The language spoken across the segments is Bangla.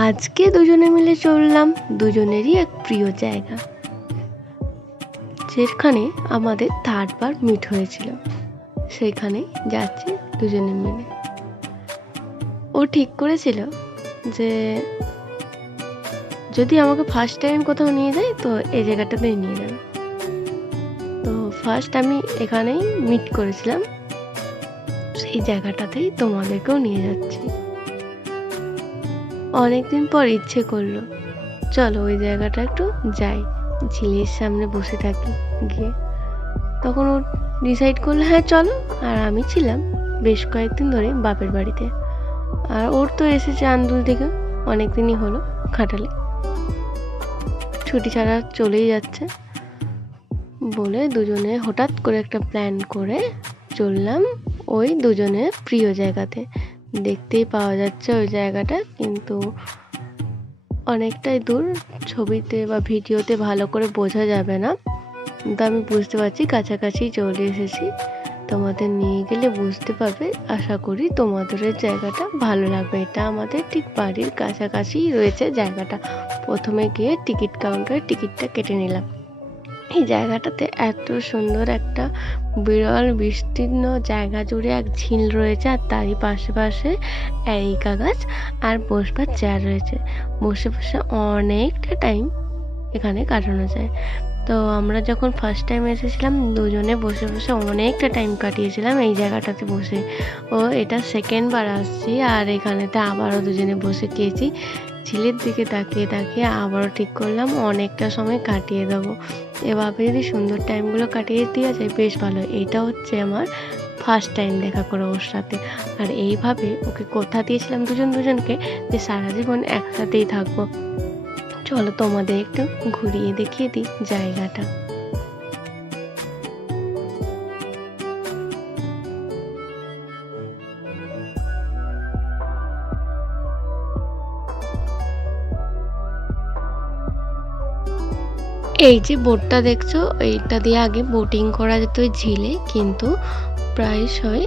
আজকে দুজনে মিলে চললাম দুজনেরই এক প্রিয় জায়গা, যেখানে আমাদের থার্ডবার মিট হয়েছিল। সেখানে যাচ্ছি দুজনে মিলে। ও ঠিক করেছিল যে যদি আমাকে ফার্স্ট টাইম কোথাও নিয়ে যায় তো এই জায়গাটাতেই নিয়ে যাবে। তো ফার্স্ট আমি এখানেই মিট করেছিলাম, সেই জায়গাটাতেই তোমাদেরকেও নিয়ে যাচ্ছি। অনেকদিন পর ইচ্ছে করলো চলো ওই জায়গাটা একটু যাই, ঝিলের সামনে বসে থাকি গিয়ে। তখন ও ডিসাইড করলো হ্যাঁ চলো। আর আমি ছিলাম বেশ কয়েকদিন ধরে বাপের বাড়িতে, আর ওর তো এসেছে আন্দুল থেকে, অনেকদিনই হলো খাটালে, ছুটি ছাড়া চলেই যাচ্ছে বলে দুজনে হঠাৎ করে একটা প্ল্যান করে চললাম ওই দুজনের প্রিয় জায়গাতে। দেখতেই পাওয়া যাচ্ছে ওই জায়গাটা, কিন্তু অনেকটাই দূর, ছবিতে বা ভিডিওতে ভালো করে বোঝা যাবে না, কিন্তু আমি বুঝতে পারছি কাছাকাছি চলে এসেছি। তোমাদের নিয়ে গেলে বুঝতে পারবে, আশা করি তোমাদের জায়গাটা ভালো লাগবে। এটা আমাদের ঠিক বাড়ির কাছাকাছি রয়েছে জায়গাটা। প্রথমে গিয়ে টিকিট কাউন্টারে টিকিটটা কেটে নিলাম। এই জায়গাটাতে এত সুন্দর একটা বিরল বিস্তীর্ণ জায়গা জুড়ে এক ঝিল রয়েছে, আর তারই পাশে পাশে এরিকা গাছ আর বসবার চেয়ার রয়েছে। বসে বসে অনেকটা টাইম এখানে কাটানো যায়। তো আমরা যখন ফার্স্ট টাইম এসেছিলাম দুজনে বসে বসে অনেকটা টাইম কাটিয়েছিলাম এই জায়গাটাতে বসে। ও এটা সেকেন্ড বার আসছি, আর এখানেতে আবারও দুজনে বসে খেয়েছি। ঝিলের দিকে তাকিয়ে তাকিয়ে আবারও ঠিক করলাম অনেকটা সময় কাটিয়ে দেবো। এভাবে যদি সুন্দর টাইমগুলো কাটিয়ে দেওয়া যায় বেশ ভালো। এটা হচ্ছে আমার ফার্স্ট টাইম দেখা করে ওর সাথে, আর এইভাবে ওকে কথা দিয়েছিলাম দুজনকে যে সারা জীবন একসাথেই থাকবো। চলো তোমাদের একটু ঘুরিয়ে দেখিয়ে দিই জায়গাটা। এই যে বোটটা দেখছো, এইটা দিয়ে আগে বোটিং করা যেত ওই ঝিলে, কিন্তু প্রায়শই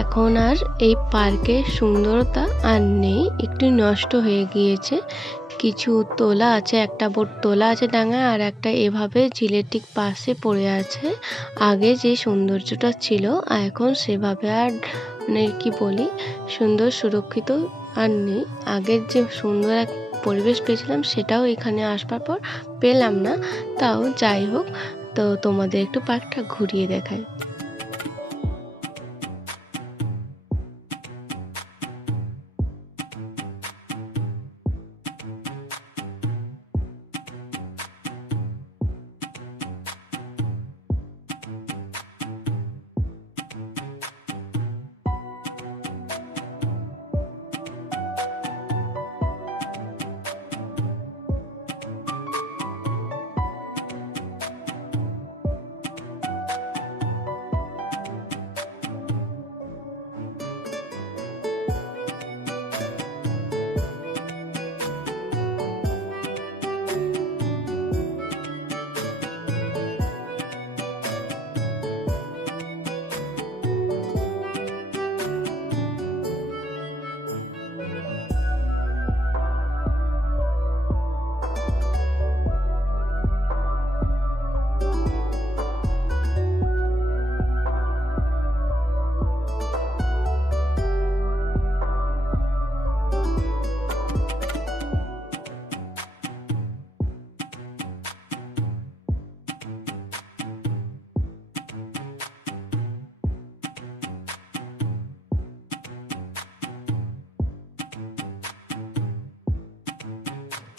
এখন আর এই পার্কের সুন্দরতা আর নেই, একটু নষ্ট হয়ে গিয়েছে। কিছু তোলা আছে, একটা বোট তোলা আছে ডাঙায়, আর একটা এভাবে ঝিলের ঠিক পাশে পড়ে আছে। আগে যে সৌন্দর্যটা ছিল এখন সেভাবে আর মানে কি বলি সুন্দর সুরক্ষিত আর নেই। আগের যে সুন্দর এক পরিবেশ পেয়েছিলাম সেটাও এখানে আসবার পর পেলাম না। তাও যাই হোক, তো তোমাদের একটু পার্কটা ঘুরিয়ে দেখাই।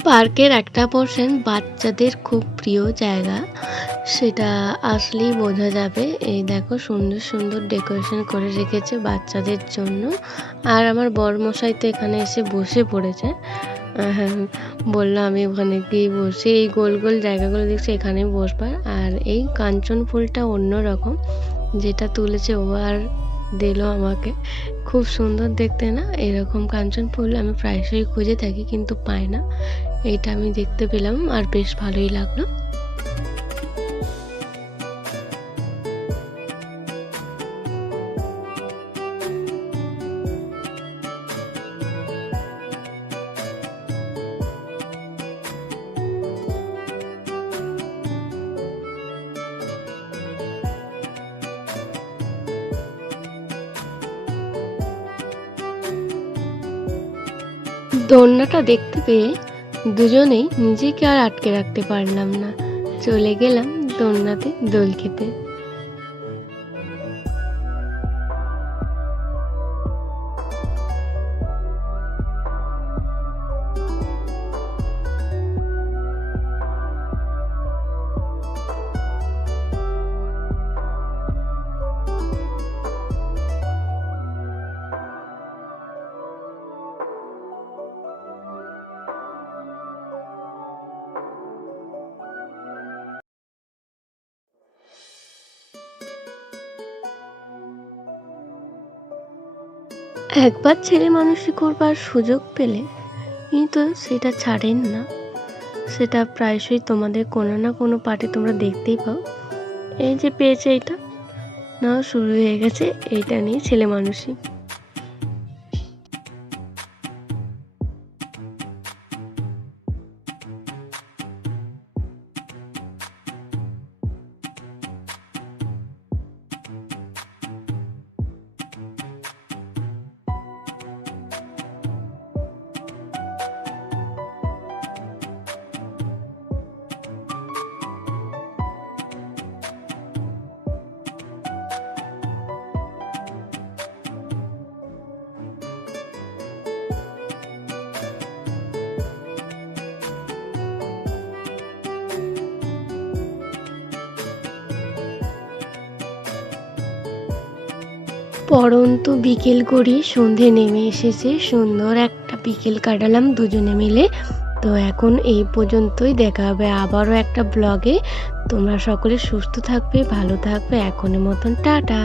পার্কের একটা পোর্শন বাচ্চাদের খুব প্রিয় জায়গা, সেটা আসলেই বোঝা যাবে। এই দেখো সুন্দর সুন্দর ডেকোরেশন করে রেখেছে বাচ্চাদের জন্য। আর আমার বরমশাই তো এখানে এসে বসে পড়েছে। হ্যাঁ, বললো আমি ওখানে গিয়ে বসে এই গোল গোল জায়গাগুলো দেখছি এখানেই বসবার। আর এই কাঞ্চন ফুলটা অন্যরকম, যেটা তুলেছে ও আর দিল আমাকে, খুব সুন্দর দেখতে না? এরকম কাঞ্চন ফুল আমি প্রায়শই খুঁজে থাকি কিন্তু পাই না। এইটা আমি দেখতে পেলাম আর বেশ ভালোই লাগলো। দোলনাটা দেখতে পেয়ে দুজনেই নিজেকে আর আটকে রাখতে পারলাম না, চলে গেলাম দোলনাতে দোল খেতে। একবার ছেলে মানুষই করবার সুযোগ পেলে কিন্তু সেটা ছাড়েন না। সেটা প্রায়শই তোমাদের কোনো না কোনো পার্টে তোমরা দেখতেই পাও। এই যে পেয়েছে, এটা না শুরু হয়ে গেছে, এইটা নিয়ে ছেলে মানুষই। পড়ন্ত বিকেল গড়িয়ে সন্ধে নেমে এসেছে, সুন্দর একটা বিকেল কাটালাম দুজনে মিলে। তো এখন এই পর্যন্তই, দেখা হবে আবারও একটা ব্লগে। তোমরা সকলে সুস্থ থাকবে, ভালো থাকবে, এখনের মতন টাটা।